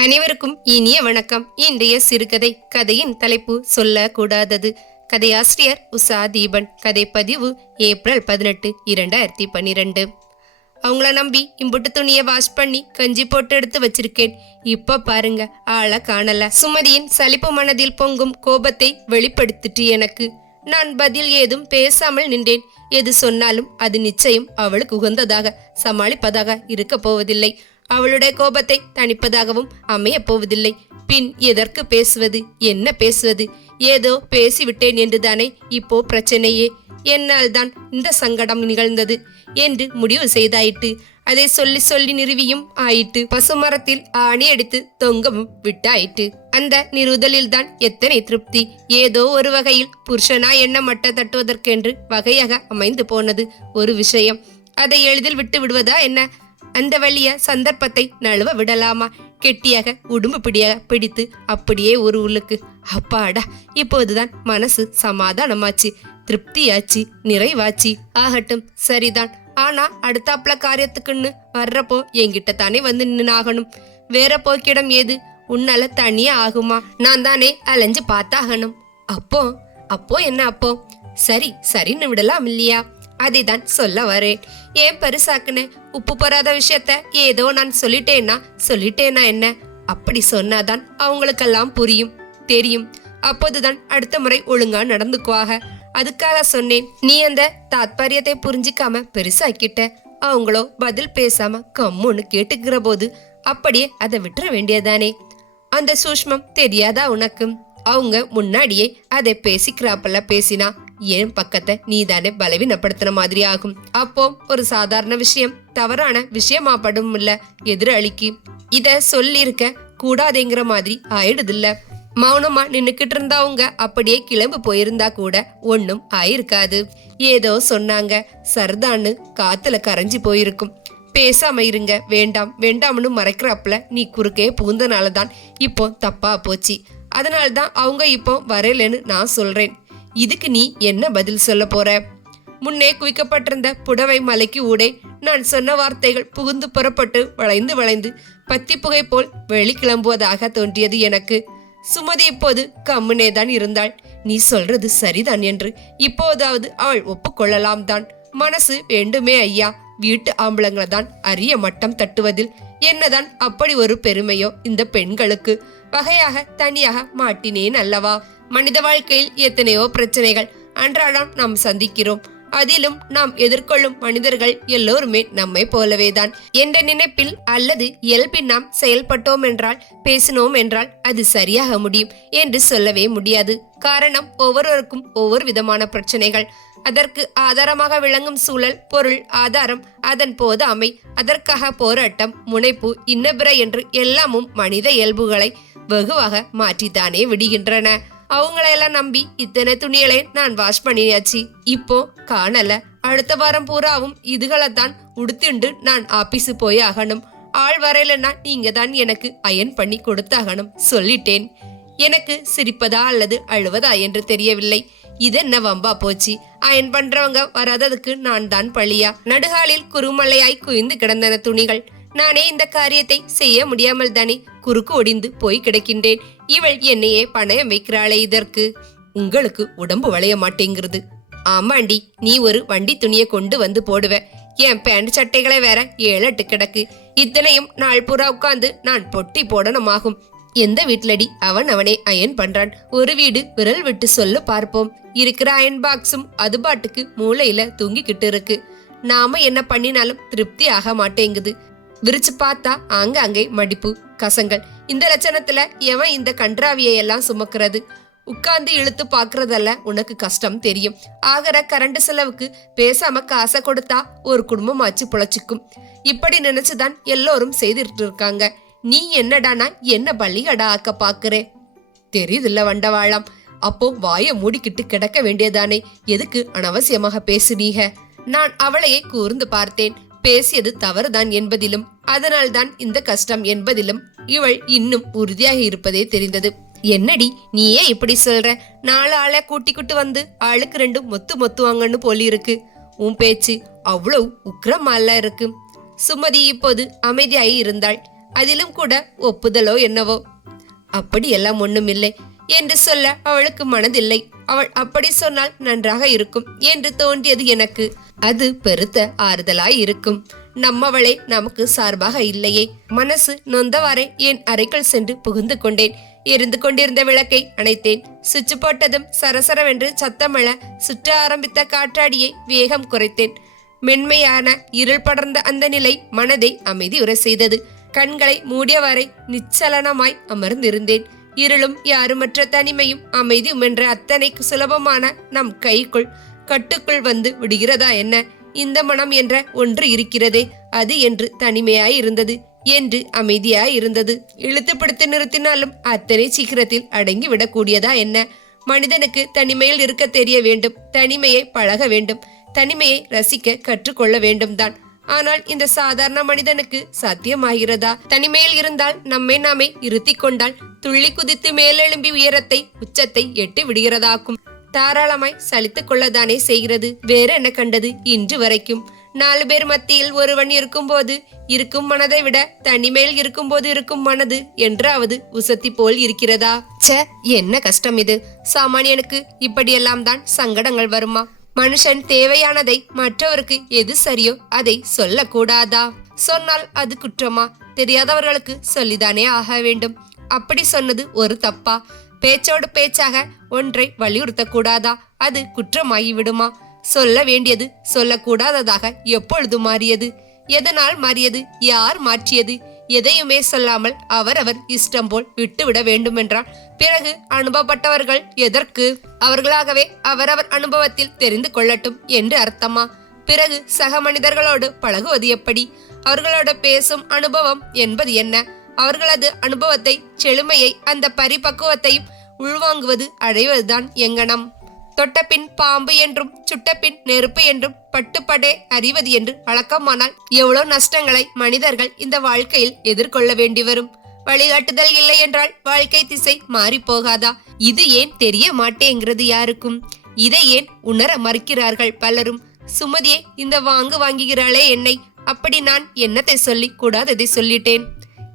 அனைவருக்கும் இனிய வணக்கம். இன்றைய சிறுகதை கதையின் தலைப்பு சொல்லக்கூடாதது. கதையாசிரியர் உஷா தீபன். கதை பதிவு ஏப்ரல் பதினெட்டு இரண்டாயிரத்தி பன்னிரெண்டு. அவங்கள நம்பி இம்புட்டு துணியை வாஷ் பண்ணி கஞ்சி போட்டு எடுத்து வச்சிருக்கேன். இப்ப பாருங்க ஆளை காணல. சுமதியின் சலிப்பு மனதில் பொங்கும் கோபத்தை வெளிப்படுத்திட்டு எனக்கு. நான் பதில் ஏதும் பேசாமல் நின்றேன். எது சொன்னாலும் அது நிச்சயம் அவளுக்கு உகந்ததாக சமாளிப்பதாக இருக்க போவதில்லை. அவளுடைய கோபத்தை தணிப்பதாகவும் அமையப் போவதில்லை பின் எதற்கு பேசுவது? என்ன பேசுவது? ஏதோ பேசிவிட்டேன் என்றுதானே இப்போ பிரச்சனையே. என்னால் தான் இந்த சங்கடம் நிகழ்ந்தது என்று முடிவு செய்தாயிற்று. அதை சொல்லி சொல்லி நிறுவியும் ஆயிட்டு பசுமரத்தில் ஆணி அடித்து தொங்கவும் விட்டாயிற்று. அந்த நிறுதலில் தான் எத்தனை திருப்தி. ஏதோ ஒரு வகையில் புருஷனா என்ன மட்ட தட்டுவதற்கென்று வகையாக அமைந்து போனது ஒரு விஷயம். அதை எளிதில் விட்டு விடுவதா என்ன? அந்த வழிய சந்தர்ப்பத்தை நழுவ விடலாமா? கெட்டியாக உடும்பு பிடியாக பிடித்து அப்படியே ஒரு உள்ளுக்கு. அப்பாடா இப்போதுதான் மனசு சமாதானமாச்சு. திருப்தியாச்சு நிறைவாச்சு. ஆகட்டும் சரிதான். ஆனா அடுத்தாப்புல காரியத்துக்குன்னு வர்றப்போ என்கிட்ட தானே வந்து நின்னாகணும். வேற போக்கிடம் ஏது? உன்னால தனியா ஆகுமா? நான் தானே அலைஞ்சு பார்த்தாகணும். அப்போ அப்போ என்ன அப்போ? சரி சரின்னு விடலாம் இல்லையா? அதை தான் சொல்ல வரேன். ஏன் பெருசாக்குனே? உப்பு போறாத விஷயத்த ஏதோ நான் சொல்லிட்டேன்னா சொல்லிட்டேனா என்ன? அப்படி சொன்னாதான் அவங்களுக்கெல்லாம் புரியும் தெரியும். அப்போதுதான் அடுத்த முறை ஒழுங்கா நடந்துக்குவாக. அதுக்காக சொன்னேன் நீ அந்த தாத்பரியத்தை புரிஞ்சிக்காம பெருசாக்கிட்ட. அவங்களோ பதில் பேசாம கம்முன்னு கேட்டுக்கிற போது அப்படியே அதை விட்டுற வேண்டியதானே அந்த சூஷ்மம் தெரியாதா உனக்கு? அவங்க முன்னாடியே அதை பேசிக்கிறாப்பல பேசினா என் பக்கத்தை நீ தானே பலவீனப்படுத்தின மாதிரி ஆகும் அப்போ ஒரு சாதாரண விஷயம் தவறான விஷயமாப்படும் இல்ல எதிராளிக்கு இத சொல்லியிருக்க கூடாதேங்கிற மாதிரி ஆயிடுதில்ல. மௌனமா நின்னுக்கிட்டு இருந்தவங்க அப்படியே கிளம்பு போயிருந்தா கூட ஒன்னும் ஆயிருக்காது. ஏதோ சொன்னாங்க சர்தான்னு காத்துல கரைஞ்சி போயிருக்கும். பேசாம இருங்க வேண்டாம் வேண்டாம்னு மறைக்கிறாப்புல நீ குறுக்கே புகுந்தனால தான் இப்போ தப்பா போச்சு. அதனால்தான் அவங்க இப்போ வரலன்னு நான் சொல்றேன். இதுக்கு நீ என்ன பதில் சொல்ல போற? முன்னே குவிக்கப்பட்டிருந்த புடவை மலைக்கு ஊடே நான் சொன்ன வார்த்தைகள் புகுந்து புறப்பட்டு வளைந்து வளைந்து பத்தி புகை போல் வெளி கிளம்புவதாக தோன்றியது எனக்கு. சுமதி இப்போது கம்முனே தான் இருந்தாள். நீ சொல்றது சரிதான் என்று இப்போதாவது அவள் ஒப்புக்கொள்ளலாம் தான். மனசு வேண்டுமே ஐயா. வீட்டு ஆம்பளங்களை தான் அரிய மட்டம் தட்டுவதில். என்னதான் அப்படி ஒரு பெருமையோ இந்த பெண்களுக்கு. வகையாக தனியாக மாட்டினேன் அல்லவா? மனித வாழ்க்கையில் எத்தனையோ பிரச்சனைகள் அன்றாடம் நாம் சந்திக்கிறோம். அதிலும் நாம் எதிர்கொள்ளும் மனிதர்கள் எல்லோருமே நம்மை போலவேதான். என்ற நினைப்பில் அல்லது இயல்பில் நாம் செயல்பட்டோம் என்றால் பேசினோம் என்றால் அது சரியாக முடியும் என்று சொல்லவே முடியாது. காரணம் ஒவ்வொருவருக்கும் ஒவ்வொரு விதமான பிரச்சனைகள். அதற்கு ஆதாரமாக விளங்கும் சூழல் பொருள் ஆதாரம் அதன் போது அமை அதற்காக போராட்டம் முனைப்பு இன்னபிற என்று எல்லாமும் மனித இயல்புகளை வெகுவாக மாற்றித்தானே விடுகின்றன. அவங்களையெல்லாம் நம்பி இத்தனை துணிகளை நான் வாஷ் பண்ணியாச்சு. இப்போ காணல. அடுத்த வாரம் பூராவும் இதுகளைத்தான் உடுத்துண்டு நான் ஆபீஸு போய் ஆகணும். ஆள் வரையிலன்னா நீங்க தான் எனக்கு அயன் பண்ணி கொடுத்தாகணும். சொல்லிட்டேன். எனக்கு சிரிப்பதா அல்லது அழுவதா என்று தெரியவில்லை. இது என்ன வம்பா போச்சு. அயன் பண்றவங்க வராததுக்கு நான் தான் பழியா. நடுகாலில் குறுமலையாய் குவிந்து கிடந்தன துணிகள். நானே இந்த காரியத்தை செய்ய முடியாமல் தானே குறுக்கு ஒடிந்து போய் கிடக்கின்றேன். இவள் என்னையே பணயம் வைக்கிறாளே இதற்கு. உங்களுக்கு உடம்பு வளைய மாட்டேங்கிறது. ஆமாண்டி நீ ஒரு வண்டி துணியை கொண்டு வந்து போடுவ. என் பேண்ட் சட்டைகளை வேற ஏழட்டு கிடக்கு. இத்தனையும் நாள் பூரா உட்காந்து நான் பொட்டி போடணுமாகும். எந்த வீட்லடி அவன் அவனே அயன் பண்றான். ஒரு வீடு விரல் விட்டு சொல்ல பார்ப்போம். இருக்கிற அயன் பாக்ஸும் அது பாட்டுக்கு மூளையில தூங்கிக்கிட்டு இருக்கு. நாம என்ன பண்ணினாலும் திருப்தி ஆக மாட்டேங்குது. விரிச்சு பார்த்தா அங்க அங்கே மடிப்பு கசங்கள். இந்த லட்சணத்துல எவன் இந்த கன்றாவியை எல்லாம் சுமக்கிறது? உட்கார்ந்து இழுத்து பாக்குறதல்ல உனக்கு கஷ்டம் தெரியும். ஆகிற கரண்ட் செலவுக்கு பேசாம காசை கொடுத்தா ஒரு குடும்பமாச்சு புழைச்சிக்கும். இப்படி நினைச்சுதான் எல்லோரும் செய்துட்டு இருக்காங்க. நீ என்னடானா என்ன பள்ளிகடா ஆக்க பாக்குறே? தெரியுதுல்ல வண்டவாளம். அப்போ வாய மூடிக்கிட்டு கிடக்க வேண்டியதானே? எதுக்கு அனவசியமாக பேசுனீங்க நான் அவளையே கூர்ந்து பார்த்தேன். பேசியது தவறுதான் என்பதிலும் அதனால்தான் இந்த கஷ்டம் என்பதிலும் இவள் இன்னும் உறுதியாக இருப்பதே தெரிந்தது. என்னடி நீயே இப்படி சொல்ற? நாலு ஆளை கூட்டிக்கிட்டு வந்து ஆளுக்கு ரெண்டு மொத்து மொத்துவாங்கன்னு போலிருக்கு. உன் பேச்சு அவ்வளவு உக்கிரமால இருக்கு. சுமதி இப்போது அமைதியாகி இருந்தாள். அதிலும் கூட ஒப்புதலோ என்னவோ? அப்படியெல்லாம் ஒண்ணுமில்லை என்று சொல்ல அவளுக்கு மனதில்லை. அவள் அப்படி சொன்னால் நன்றாக இருக்கும் என்று தோன்றியது எனக்கு. அது பெருத்த ஆறுதலாய் இருக்கும். நம்மவளே நமக்கு சார்பாக இல்லையே. மனசு நொந்தவாறே என் அறைக்குள் சென்று புகுந்து கொண்டேன். எரிந்து கொண்டிருந்த விளக்கை அணைத்தேன். சுவிட்ச் போட்டதும் சரசரவென்று சத்தமழ சுற்ற ஆரம்பித்த காற்றாடியை வேகம் குறைத்தேன். மென்மையான இருள் படர்ந்த அந்த நிலை மனதை அமைதியுற செய்தது கண்களை மூடியவரை நிச்சலனமாய் அமர்ந்திருந்தேன். இருளும் யாருமற்ற தனிமையும் அமைதியும் என்ற அத்தனை சுலபமான நம் கைக்குள் கட்டுக்குள் வந்து விடுகிறதா என்ன? இந்த மனம் என்ற ஒன்று இருக்கிறதே அது என்று தனிமையாய் இருந்தது என்று அமைதியாய் இருந்தது. இழுத்து பிடித்து நிறுத்தினாலும் அத்தனை சீக்கிரத்தில் அடங்கி விடக்கூடியதா என்ன? மனிதனுக்கு தனிமையில் இருக்க தெரிய வேண்டும் தனிமையை பழக வேண்டும் தனிமையை ரசிக்க கற்றுக்கொள்ள வேண்டும் தான் ஆனால் இந்த சாதாரண மனிதனுக்கு சாத்தியமாகிறதா? தனிமேல் இருந்தால் நம்மை நாமே இருத்தி கொண்டால் துள்ளி குதித்து மேலெழும்பி உயரத்தை உச்சத்தை எட்டு விடுகிறதாக்கும். தாராளமாய் சலித்துக் கொள்ளதானே செய்கிறது. வேற என்ன கண்டது? இன்று வரைக்கும். நாலு பேர் மத்தியில் ஒருவன் இருக்கும்போது இருக்கும் மனதை விட தனிமேல் இருக்கும்போது இருக்கும் மனது என்றாவது உசத்தி போல் இருக்கிறதா? ச என்ன கஷ்டம் இது? சாமானியனுக்கு இப்படியெல்லாம் தான் சங்கடங்கள் வருமா? மனுஷன் தேவையானதை மற்றவருக்கு எது சரியோ அதை சொல்லக்கூடாதா? சொன்னால் அது குற்றமா? தெரியாதவர்களுக்கு சொல்லிதானே ஆக வேண்டும். அப்படி சொன்னது ஒரு தப்பா? பேச்சோடு பேச்சாக ஒன்றை வலியுறுத்த கூடாதா அது குற்றமாகி விடுமா சொல்ல வேண்டியது சொல்லக்கூடாததாக எப்பொழுது மாறியது? எதனால் மாறியது? யார் மாற்றியது? எதையுமே சொல்லாமல் அவரவர் இஷ்டம் போல் விட்டுவிட வேண்டுமென்றால் பிறகு அனுபவப்பட்டவர்கள் எதற்கு? அவர்களாகவே அவரவர் அனுபவத்தில் தெரிந்து கொள்ளட்டும் என்று அர்த்தமா? பிறகு சக மனிதர்களோடு பழகுவது எப்படி? அவர்களோடு பேசும் அனுபவம் என்பது என்ன? அவர்களது அனுபவத்தை செழுமையை அந்த பரிபக்குவத்தையும் உள்வாங்குவது அடைவதுதான் எங்கனம். தொட்டபின் பாம்பு என்றும் சுட்டபின் நெருப்பு என்றும் பட்டுப்படே அறிவது என்று வழக்கமானால் எவ்வளவு நஷ்டங்களை மனிதர்கள் இந்த வாழ்க்கையில் எதிர்கொள்ள வேண்டி வரும்? வழிகாட்டுதல் இல்லை என்றால் வாழ்க்கை திசை மாறி போகாதா இது ஏன் தெரிய மாட்டேங்கிறது யாருக்கும்? இதை ஏன் உணர மறுக்கிறார்கள் பலரும்? சுமதியே இந்த வாங்கு வாங்குகிறாளே என்னை. அப்படி நான் என்னத்தை சொல்லி கூடாததை சொல்லிட்டேன்.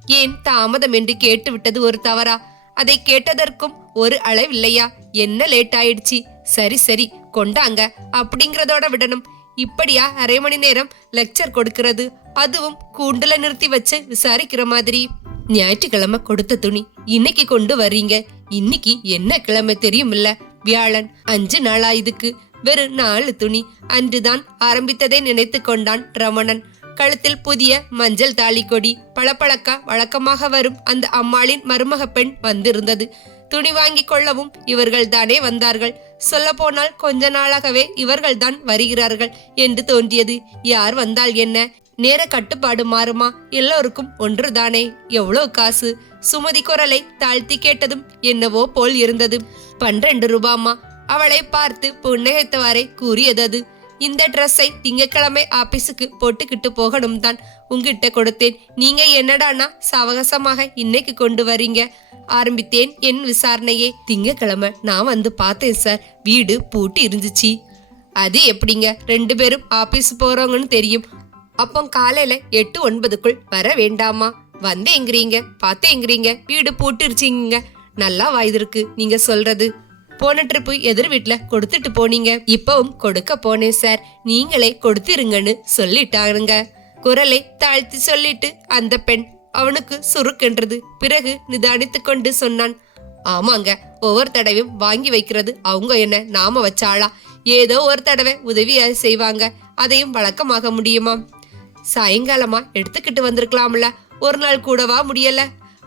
ஏன் தாமதம் என்று கேட்டு விட்டது ஒரு தவறா? அதை கேட்டதற்கும் ஒரு அளவில்லையா? என்ன லேட் ஆயிடுச்சு சரி சரி கொண்டாங்க. அப்படிங்கறதோட விடணும். இப்படியா அரை மணி நேரம் லெக்சர் கொடுக்கிறது? அதுவும் கூண்டுல நிறுத்தி வச்சு விசாரிக்கிற மாதிரி. ஞாயிற்றுக்கிழமை கொடுத்த துணி இன்னைக்கு கொண்டு வர்றீங்க. இன்னைக்கு என்ன கிழமை தெரியுமில்ல? வியாழன் அஞ்சு நாளா இதுக்கு வெறும் நாலு துணி. அன்றுதான் ஆரம்பித்ததை நினைத்து கொண்டான் ரமணன். கழுத்தில் புதிய மஞ்சள் தாலி கொடி பளபளக்கா வழக்கமாக வரும் அந்த அம்மாளின் மருமக பெண் வந்திருந்தது. துணி வாங்கி கொள்ளவும் இவர்கள் தானே வந்தார்கள். சொல்ல போனால் கொஞ்ச நாளாகவே இவர்கள்தான் வருகிறார்கள் என்று தோன்றியது. யார் வந்தால் என்ன? நேர கட்டுப்பாடு மாறுமா? எல்லோருக்கும் ஒன்றுதானே? எவ்வளோ காசு? சுமதி குரலை தாழ்த்தி கேட்டதும் என்னவோ போல் இருந்தது. பன்னிரண்டு ரூபாமா அவளை பார்த்து புன்னகைத்தவாறே கூறியது அது. இந்த ட்ரெஸ்ஸை திங்கக்கிழமை ஆபீஸுக்கு போட்டுக்கிட்டு போகணும் தான் உங்ககிட்ட கொடுத்தேன். நீங்க என்னடானா சாவகாசமாக இன்னைக்கு கொண்டு வரீங்க? ஆரம்பித்தேன் என் விசாரணையே. திங்கக்கிழமை நான் வந்து பார்த்தேன் சார். வீடு பூட்டி இருந்துச்சு. அது எப்படிங்க? ரெண்டு பேரும் ஆபீஸ் போறவங்கன்னு தெரியும். அப்போ காலையில எட்டு ஒன்பதுக்குள் வர வேண்டாமா வந்தேங்கிறீங்க பார்த்தேங்கிறீங்க வீடு போட்டுருச்சிங்க. நல்லா வாய்திருக்கு. நீங்க சொல்றது. போன ட்ரிப்பு எதிர் வீட்டுல கொடுத்துட்டு போனீங்க. இப்பவும் கொடுக்க போனேன் சார் நீங்களே கொடுத்திருங்கன்னு சொல்லிட்டாருங்க. குரலை தாழ்த்தி சொல்லிட்டு அந்த பெண் அவனுக்கு சுருக்கென்றது. பிறகு நிதானித்து கொண்டு சொன்னான். ஆமாங்க ஒவ்வொரு தடவையும் வாங்கி வைக்கிறது அவங்க என்ன? நாம வச்சாளா? ஏதோ ஒரு தடவை உதவியா செய்வாங்க. அதையும் வழக்கமாக முடியுமா சாயங்காலமா எடுத்துக்கிட்டு வந்திருக்கலாம்ல. ஒரு நாள் கூடவா முடியல.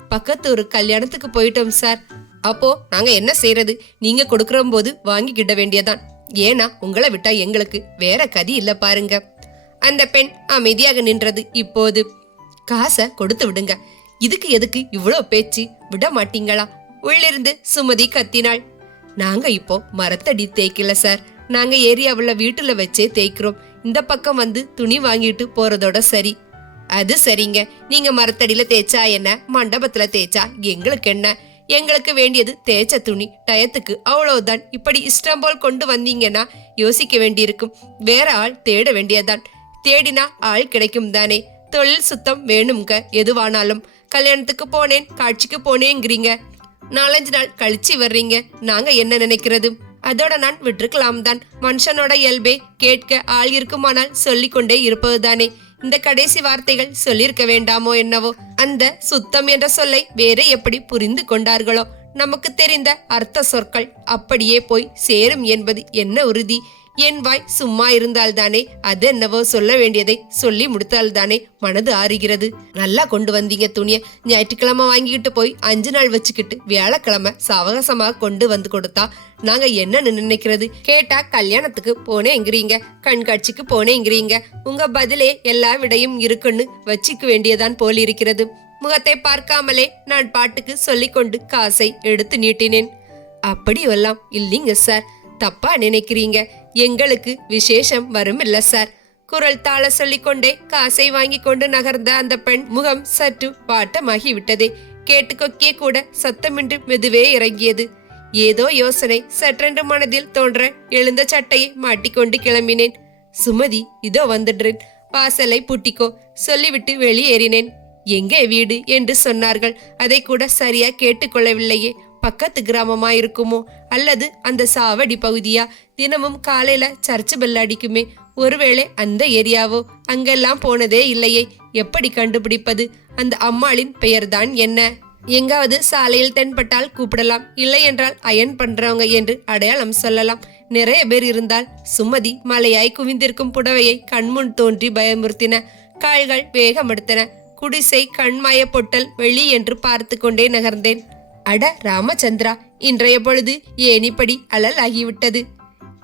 பக்கத்து ஒரு கல்யாணத்துக்கு போயிட்டோம் சார். அப்போ நாங்க என்ன செய்யறது நீங்க கொடுக்கற போது வாங்கிக்கிட வேண்டியதான் ஏன்னா உங்களை விட்டா எங்களுக்கு வேற கதி இல்ல பாருங்க. அந்த பெண் அமைதியாக நின்றது இப்போது. காசை கொடுத்து விடுங்க. இதுக்கு எதுக்கு இவ்வளோ பேச்சு? விட மாட்டீங்களா? உள்ளிருந்து சுமதி கத்தினாள். நாங்க இப்போ மரத்தடி தேய்க்கல சார். நாங்க ஏரியாவில் வீட்டுல வச்சே தேய்க்கிறோம். இந்த பக்கம் வந்து துணி வாங்கிட்டு போறதோட சரி. அது சரிங்க. நீங்க மரத்தடியில தேய்ச்சா என்ன? மண்டபத்துல தேய்ச்சா எங்களுக்கு என்ன? எங்களுக்கு வேண்டியது தேய்ச்ச துணி டயத்துக்கு அவ்வளவுதான். இப்படி இஷ்டம் போல் கொண்டு வந்தீங்கன்னா யோசிக்க வேண்டியிருக்கும். வேற ஆள் தேட வேண்டியதுதான். தேடினா ஆள் கிடைக்கும் தானே. தொழில் சுத்தம் வேணும்ங்க எதுவானாலும். கல்யாணத்துக்கு போனேன் காட்சிக்கு போனேங்கிறீங்க. நாலஞ்சு நாள் கழிச்சு வர்றீங்க. நாங்க என்ன நினைக்கிறது? அதோட நான் விட்டுருக்கலாம் தான் மனுஷனோட இயல்பே கேட்க ஆள் இருக்குமானால் சொல்லிக்கொண்டே இருப்பதுதானே. இந்த கடைசி வார்த்தைகள் சொல்லியிருக்க வேண்டாமோ என்னவோ. அந்த சுத்தம் என்ற சொல்லை வேற எப்படி புரிந்து கொண்டார்களோ. நமக்கு தெரிந்த அர்த்த சொற்கள் அப்படியே போய் சேரும் என்பது என்ன உறுதி? என் வாய் சும்மா இருந்தால்தானே? அது என்னவோ சொல்ல வேண்டியதை சொல்லி முடித்தால்தானே மனது ஆறுகிறது. நல்லா கொண்டு வந்தீங்க துணியை. ஞாயிற்றுக்கிழமை வாங்கிக்கிட்டு போய் அஞ்சு நாள் வச்சுக்கிட்டு வியாழக்கிழமை சாவகாசமாக கொண்டு வந்து கொடுத்தா நாங்க என்னன்னு நினைக்கிறது? கேட்டா கல்யாணத்துக்கு போனேங்கிறீங்க கண்காட்சிக்கு போனேங்கிறீங்க. உங்க பதிலே எல்லா விடையும் இருக்குன்னு வச்சுக்க வேண்டியதான் போல் இருக்கிறது முகத்தை பார்க்காமலே நான் பாட்டுக்கு சொல்லிக்கொண்டு காசை எடுத்து நீட்டினேன். அப்படியெல்லாம் இல்லைங்க சார். தப்பா நினைக்கிறீங்க? எங்களுக்கு விசேஷம் வரும் இல்ல சார். குரல் தாள சொல்லிக்கொண்டே காசை வாங்கி கொண்டு நகர்ந்த அந்த பெண் முகம் சற்று பாட்டமாகிவிட்டதே கேட்டுக்கொக்கே கூட சத்தமின்றி மெதுவே இறங்கியது. ஏதோ யோசனை சற்றென்று மனதில் தோன்ற எழுந்த சட்டையை மாட்டிக்கொண்டு கிளம்பினேன். சுமதி இதோ வந்துடுறேன். வாசலை பூட்டிக்கோ சொல்லிவிட்டு வெளியேறினேன். எங்கே வீடு? என்று சொன்னார்கள். அதை கூட சரியா கேட்டுக்கொள்ளவில்லையே. பக்கத்து கிராமமா இருக்குமோ அல்லது அந்த சாவடி பகுதியா? தினமும் காலையில சர்ச்சு பெல் அடிக்குமே. ஒருவேளை அந்த ஏரியாவோ? அங்கெல்லாம் போனதே இல்லையே. எப்படி கண்டுபிடிப்பது? அந்த அம்மாளின் பெயர்தான் என்ன? எங்காவது சாலையில் தென்பட்டால் கூப்பிடலாம். இல்லை என்றால் அயன் பண்றவங்க என்று அடையாளம் சொல்லலாம். நிறைய பேர் இருந்தால் சுமதி மலையாய் குவிந்திருக்கும் புடவையை கண்முன் தோன்றி பயமுறுத்தின. கால்கள் வேகமெடுத்தன. குடிசை கண்மாய பொட்டல் வெளி என்று பார்த்து கொண்டே நகர்ந்தேன். அட ராமச்சந்திரா இன்றைய பொழுது ஏனிப்படி அலல் ஆகிவிட்டது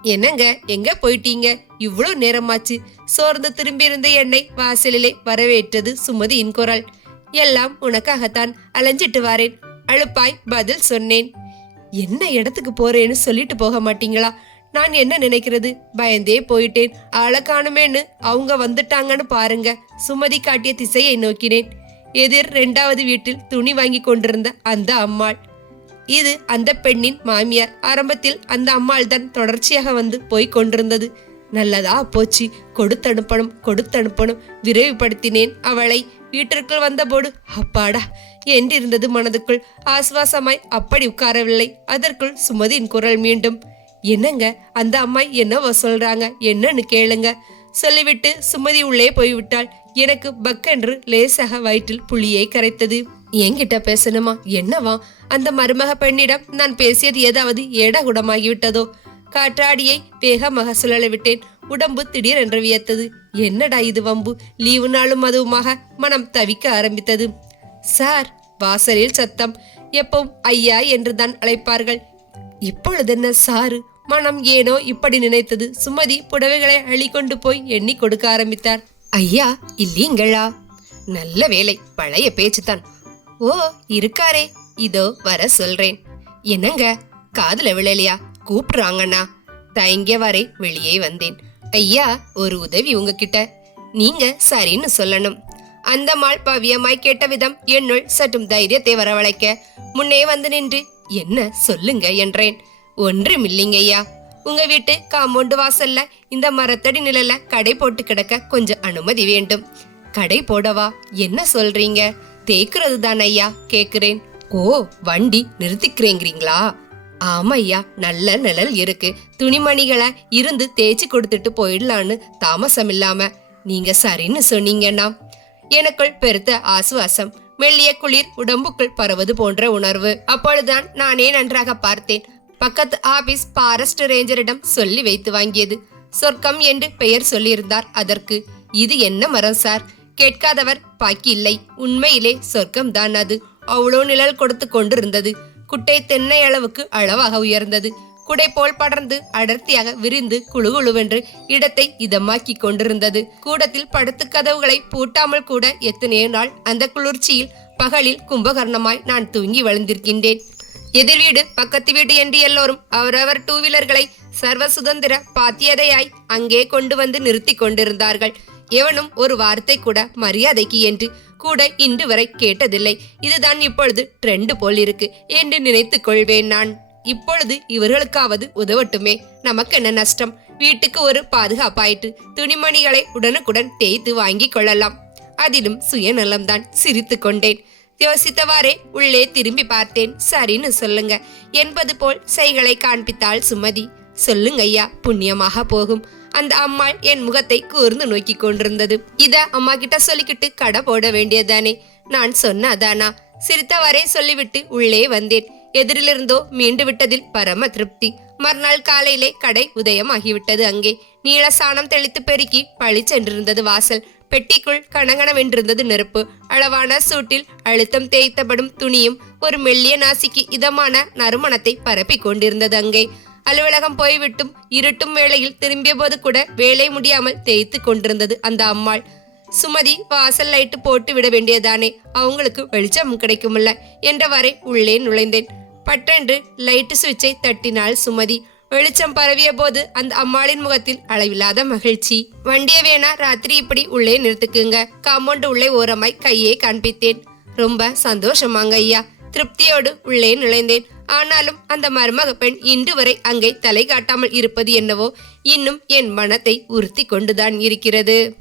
என்னங்க எங்க போயிட்டீங்க? இவ்வளோ நேரமாச்சு. சோர்ந்து திரும்பியிருந்த என்னை வாசலிலே வரவேற்றது சுமதியின் குரல். எல்லாம் உனக்காகத்தான் அலைஞ்சிட்டு வாரேன். அழுப்பாய் பதில் சொன்னேன். என்ன இடத்துக்கு போறேன்னு சொல்லிட்டு போக மாட்டீங்களா? நான் என்ன நினைக்கிறது? பயந்தே போயிட்டேன். ஆளை காணுமேன்னு அவங்க வந்துட்டாங்கன்னு பாருங்க. சுமதி காட்டிய திசையை நோக்கினேன். எதிர் ரெண்டாவது வீட்டில் துணி வாங்கி கொண்டிருந்த அந்த அம்மாள். இது அந்த பெண்ணின் மாமியார். ஆரம்பத்தில் அந்த அம்மாள் தான் தொடர்ச்சியாக வந்து போய் கொண்டிருந்தது. நல்லதா போச்சு. கொடுத்தனுப்பணும் கொடுத்தனுப்பணும். விரைவுபடுத்தினேன். அவளை வீட்டிற்குள் வந்தபோது அப்பாடா என்றிருந்தது மனதுக்குள். ஆஸ்வாசமாய் அப்படி உட்காரவில்லை. அதற்குள் சுமதியின் குரல் மீண்டும் என்னங்க? அந்த அம்மாய் என்னவோ சொல்றாங்க. என்னன்னு கேளுங்க. சொல்லிவிட்டு சுமதி உள்ளே போய்விட்டாள். எனக்கு பக்கென்று லேசாக வயிற்றில் புளியை கரைத்தது. என்கிட்ட பேசணுமா? என்னவா? அந்த மருமக பெண்ணிடம் நான் பேசியது ஏதாவது ஏடகுடமாகிவிட்டதோ? காற்றாடியை வேகமாக சுழல விட்டேன். உடம்பு திடீரென்று வியத்தது. என்னடா இது வம்பு? லீவு நாளும் அதுவுமாக மனம் தவிக்க ஆரம்பித்தது. சார் வாசலில் சத்தம். எப்பவும் ஐயா என்றுதான் அழைப்பார்கள். இப்பொழுது என்ன சாரு? மனம் ஏனோ இப்படி நினைத்தது. சுமதி புடவைகளை அள்ளிக்கொண்டு போய் எண்ணி கொடுக்க ஆரம்பித்தார். ஐயா இல்லீங்களா? நல்ல வேலை பழைய பேச்சுதான் ஓ இருக்காரே. இதோ வர சொல்றேன். என்னங்க? காதல விழலையா? கூப்பிடுறாங்கண்ணா. தயங்கிய வரை வெளியே வந்தேன். ஐயா ஒரு உதவி உங்ககிட்ட. நீங்க சரின்னு சொல்லணும். அந்த மாள் பவ்யமாய் கேட்ட விதம் என்னுள் சற்றும் தைரியத்தை வரவழைக்க. முன்னே வந்து நின்று என்ன சொல்லுங்க? என்றேன். ஒன்றும் இல்லைங்கய்யா உங்க வீட்டு காம்பவுண்டு வாசல்ல இந்த மரத்தடி நிழல கடை போட்டு கிடக்க கொஞ்சம் அனுமதி வேண்டும். கடை போடவா? என்ன சொல்றீங்க? தேய்க்கிறது தான் ஐயா கேக்குறேன். ஓ வண்டி நிறுத்திக்கிறேங்கிறீங்களா? ஆமா ஐயா நல்ல நிழல் இருக்கு. துணிமணிகளை இருந்து தேய்ச்சி கொடுத்துட்டு போயிடலான்னு தாமசம் இல்லாம நீங்க சரின்னு சொன்னீங்கன்னா எனக்குள் பெருத்த ஆசுவாசம். மெல்லிய குளிர் உடம்புக்குள் பரவது போன்ற உணர்வு. அப்பொழுதுதான் நானே நன்றாக பார்த்தேன். பக்கத்து ஆபீஸ் பாரஸ்ட் ரேஞ்சரிடம் சொல்லி வைத்து வாங்கியது. சொர்க்கம் என்று பெயர் சொல்லியிருந்தார் அதற்கு. இது என்ன மரம் சார்? கேட்காதவர் பாக்கி இல்லை. உண்மையிலே சொர்க்கம் தான் அது. அவ்வளோ நிழல் கொடுத்து கொண்டிருந்தது. குட்டை தென்னை அளவுக்கு அளவாக உயர்ந்தது. குடை போல் படர்ந்து அடர்த்தியாக விரிந்து குழுகுழுவென்று இடத்தை இதமாக்கி கொண்டிருந்தது. கூடத்தில் படுத்து கதவுகளை பூட்டாமல் கூட எத்தனையோ நாள் அந்த குளிர்ச்சியில் பகலில் கும்பகர்ணமாய் நான் தூங்கி வளர்ந்திருக்கின்றேன். எதிர் வீடு பக்கத்து வீடு என்று எல்லோரும் அவரவர் டூ வீலர்களை சர்வ சுதந்திர பாத்தியதையாய் அங்கே கொண்டு வந்து நிறுத்தி கொண்டிருந்தார்கள். எவனும் ஒரு வார்த்தை கூட மரியாதைக்கு என்று கூட இன்று வரை கேட்டதில்லை. இதுதான் இப்பொழுது ட்ரெண்டு போல் இருக்கு என்று நினைத்துக் கொள்வேன் நான். இப்பொழுது இவர்களுக்காவது உதவட்டுமே. நமக்கு என்ன நஷ்டம்? வீட்டுக்கு ஒரு பாதுகாப்பாயிற்று. துணிமணிகளை உடனுக்குடன் தேய்த்து வாங்கிக் கொள்ளலாம். அதிலும் சுயநலம்தான் சிரித்து கொண்டேன். யோசித்தவாறே உள்ளே திரும்பி பார்த்தேன். சரின்னு சொல்லுங்க. என்பது போல் சைகளை காண்பித்தாள் சுமதி. சொல்லுங்க ஐயா புண்ணியமாக போகும். அந்த அம்மாள் என் முகத்தை கூர்ந்து நோக்கி கொண்டிருந்தது. இத அம்மா கிட்ட சொல்லிக்கிட்டு கடை போட வேண்டியதானே நான் சொன்னதானா? சிரித்தவரே சொல்லிவிட்டு உள்ளே வந்தேன். எதிரிலிருந்தோ மீண்டு விட்டதில் பரம திருப்தி. மறுநாள் காலையிலே கடை உதயமாகிவிட்டது அங்கே. நீல சாணம் தெளித்து பெருக்கி பளிச்சென்றிருந்தது வாசல். பெட்டிக்குள் கணங்கணவென்றிருந்தது நெருப்பு. அளவான சூட்டில் அழுத்தம் தேய்த்தப்படும் துணியும் ஒரு மெல்லிய நாசிக்கு இதமான நறுமணத்தை பரப்பிக் கொண்டிருந்தது அங்கே. அலுவலகம் போய்விட்டும் இருட்டும் வேளையில் திரும்பிய போது கூட வேலை முடியாமல் தேய்த்து கொண்டிருந்தது அந்த அம்மாள். சுமதி வாசல் லைட்டு போட்டு விட வேண்டியதானே அவங்களுக்கு வெளிச்சம் கிடைக்குமில்ல என்றவரை உள்ளே நுழைந்தேன். பட்டென்று லைட்டு சுவிட்சை தட்டினாள் சுமதி. வெளிச்சம் பரவிய போது அந்த அம்மாளின் முகத்தில் அளவில்லாத மகிழ்ச்சி. வண்டியை வேணா ராத்திரி இப்படி உள்ளே நிறுத்துக்குங்க. காம்பவுண்டு உள்ளே ஓரமாய் கையே காண்பித்தேன். ரொம்ப சந்தோஷமாங்க ஐயா. திருப்தியோடு உள்ளே நுழைந்தேன். ஆனாலும் அந்த மருமக பெண் இன்று வரை அங்கே தலை காட்டாமல் இருப்பது என்னவோ இன்னும் என் மனத்தை உறுத்தி கொண்டுதான் இருக்கிறது.